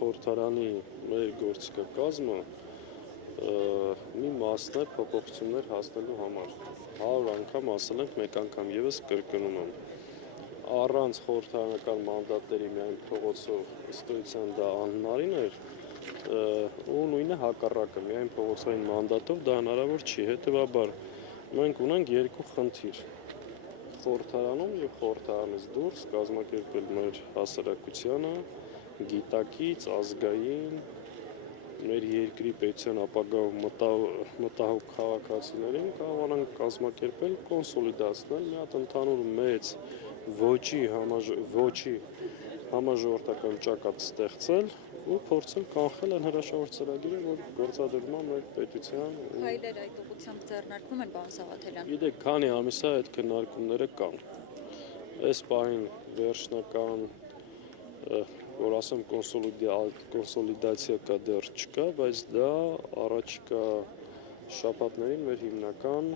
խորհրդարանի մեր գործիքը կազմը մի մասն է փոփոխություններ հասնելու համար 100 անգամ ասել ենք, մեկ անգամ եւս կրկնում եմ առանց խորհրդարանական մանդատների միայն փողոցով ըստ էության դա անհնարին էր ու նույնը հակառակը միայն փողոցային մանդատով դա հնարավոր չի հետեւաբար մենք ունենք երկու խնդիր խորհրդարանում եւ խորհրդարանից դուրս կազմակերպել մեր հասարակությանը գիտակից ազգային մեր երկրի պետության ապագայում մտահոգ քաղաքացիներին կարողանանք կազմակերպել կոնսոլիդացնել մի հատ ընդհանուր մեծ ոչի համաժողովրդական ճակատ ստեղծել ու փորձել կանխել այն հրաշավոր ծրագիրը, որ գործադրվում է մեր պետության Հայլեր այդ ուղղությամբ ձեռնարկվում են, պարոն Սաղաթելյան։ Գիտեք, քանի ամիս է այդ քննարկումները կան։ Այս պահին վերջնական որ ասեմ կոնսոլիդացիա կա դեռ չկա, բայց դա առաջիկա շաբաթներին մեր հիմնական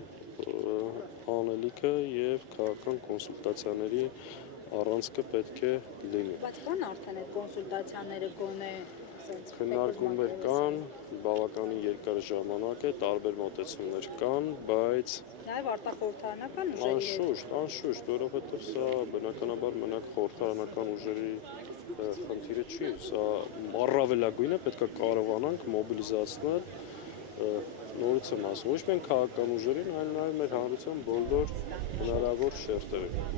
անելիքը եւ քաղաքական կոնսուլտացիաների առանցքը պետք է լինի։ Բայց կան արդեն այդ կոնսուլտացիաները գոնե Քննարկումներ կան, բավականին երկար ժամանակ է, տարբեր մոտեցումներ կան, բայց նաև արտախորհրդարանական ուժերի հետ։ Անշուշտ, որովհետև սա բնականաբար մենակ խորհրդարանական ուժերի խնդիրը չի, սա առավելագույնը պետք է կարողանանք մոբիլիզացնել նորից եմ ասում, ոչ միայն քաղաքական ուժերին, այլ նաև մեր հանրության բոլոր հնարավոր շերտերին։